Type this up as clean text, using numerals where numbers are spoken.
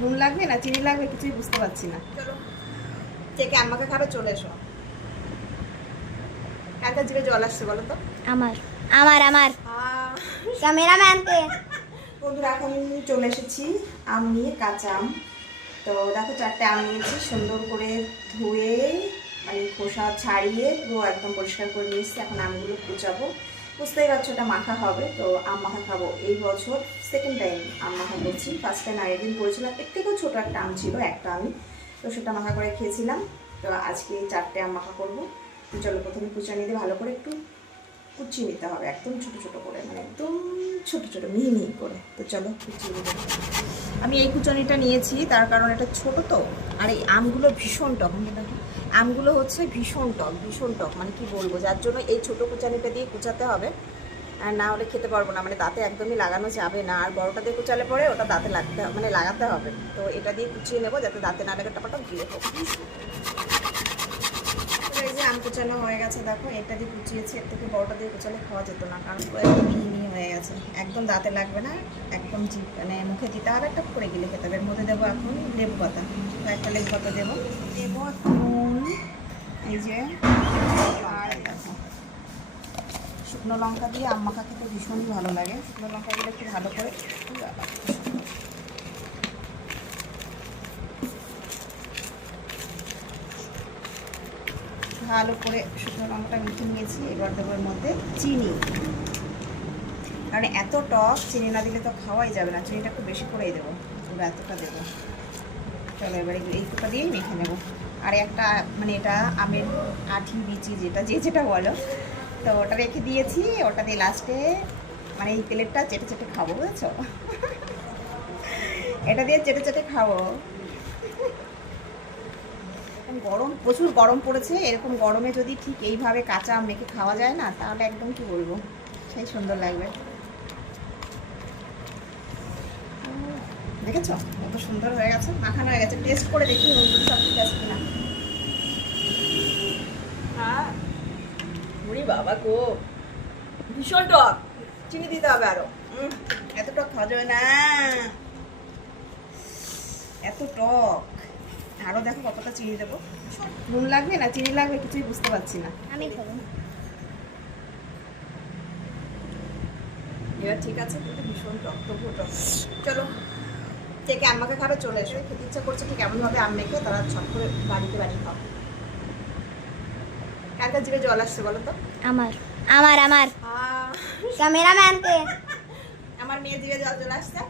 নুন লাগবে না চিনি লাগবে কিছুই বুঝতে পারছি না। চলো কে কে আম্মাকে খাবে চলে এসো। কার জিভে জল আসছে বলো তো? আমার আমার আমার ক্যামেরাম্যানকে। বন্ধুরা এখন চলে এসেছি আম নিয়ে, কাঁচা আম। তো দেখো 4টে আম নিয়েছি, সুন্দর করে ধুয়ে মানে খোসা ছাড়িয়ে পুরো একদম পরিষ্কার করে নিয়ে এসেছি। এখন আমগুলো কুচাবো, বুঝতেই পারছো এটা মাখা হবে। তো আম মাখা খাবো এই বছর, সেকেন্ড টাইম আম মাখা করছি। ফার্স্ট টাইম আগের দিন করেছিলাম, এর থেকেও ছোটো একটা আম ছিল একটা আমি, তো সেটা মাখা করে খেয়েছিলাম। তো আজকে 4টে আম মাখা করবো। তো চলো প্রথমে কুচা নিতে ভালো করে একটু কুচিয়ে নিতে হবে, একদম ছোটো ছোটো করে, মানে একদম ছোটো ছোটো মিহি মিহি করে। তো চলো কুচিয়ে নিতে। আমি এই কুচনিটা নিয়েছি তার কারণ এটা ছোট তো, আর এই আমগুলো ভীষণ টক। দেখো আমগুলো হচ্ছে ভীষণ টক, মানে কি বলবো, যার জন্য এই ছোটো কুচানিটা দিয়ে কুচাতে হবে, আর না হলে খেতে পারবো না, মানে দাঁতে একদমই লাগানো যাবে না। আর বড়টা দিয়ে কুচালে পরে ওটা দাঁতে লাগাতে হবে। তো এটা দিয়ে কুচিয়ে নেবো যাতে দাঁতে না লেগে টাপাটা দিয়ে হোক। এই যে আম কুচানো হয়ে গেছে, দেখো এটা দিয়ে কুচিয়েছি, এর থেকে বড়টা দিয়ে কুচালে খাওয়া যেত না, কারণ পুরো একদম মিহি মিহি হয়ে গেছে, একদম দাঁতে লাগবে না, একদম মানে মুখে দিতে হবে, একটা করে গেলে খেতে হবে। এর মধ্যে দেবো এখন লেবু পাতা, একটা লেবু পাতা দেবো, নুন, এই যে, আর দেখো শুকনো লঙ্কা দিয়ে আম মাখা খেতে ভীষণই ভালো লাগে। শুকনো লঙ্কাগুলো একটু ভালো করে শুকনো লঙ্কাটা মেখে নিয়েছি। এবার দেবো এর মধ্যে চিনি, কারণ এত টক, চিনি না দিলে তো খাওয়াই যাবে না, চিনিটা একটু বেশি করেই দেবো, পুরো এতটা দেবো। চলো এবার এইটুকু দিয়েই মেখে নেবো। আর একটা মানে এটা আমের আঠি বিচি যেটা বলো, তো ওটা রেখে দিয়েছি, ওটা দিয়ে লাস্টে মানে এই প্লেটটা চেটে চেটে খাবো, বুঝেছো? এটা দিয়ে চেটে চেটে খাবো। গরম, প্রচুর গরম পড়েছে, এরকম গরমে যদি ঠিক এইভাবে কাঁচা আম মেখে খাওয়া যায় না, তাহলে একদম কি বলবো, সেই সুন্দর লাগবে। দেখেছো কত সুন্দর হয়ে গেছে, মাখানো হয়ে গেছে। টেস্ট করে দেখি নতুন সব ঠিক আছে কিনা। হ্যাঁ বুড়ি বাবা গো, ভীষণ টক, চিনি দিতে হবে আরো। এত টক খাওয়া যাবে না, এত টক। আরো দেখো কতটা চিনি দেবো। নুন লাগবে না চিনি লাগবে কিছুই বুঝতে পারছি না। আমি খাবো। এবার ঠিক আছে, কিন্তু ভীষণ টক, তবুও টক। চলো কে কে আম্মাকে খাবে চলে এসো। খেতে ইচ্ছা করছে ঠিক এমনভাবে আম মেখে তারা ছট করে বাড়িতে খাও। কার জিভে জল আসছে বলো তো? আমার আমার আমার ক্যামেরাম্যানকে। আমার মেয়ে জিভে জল চলে আসছে।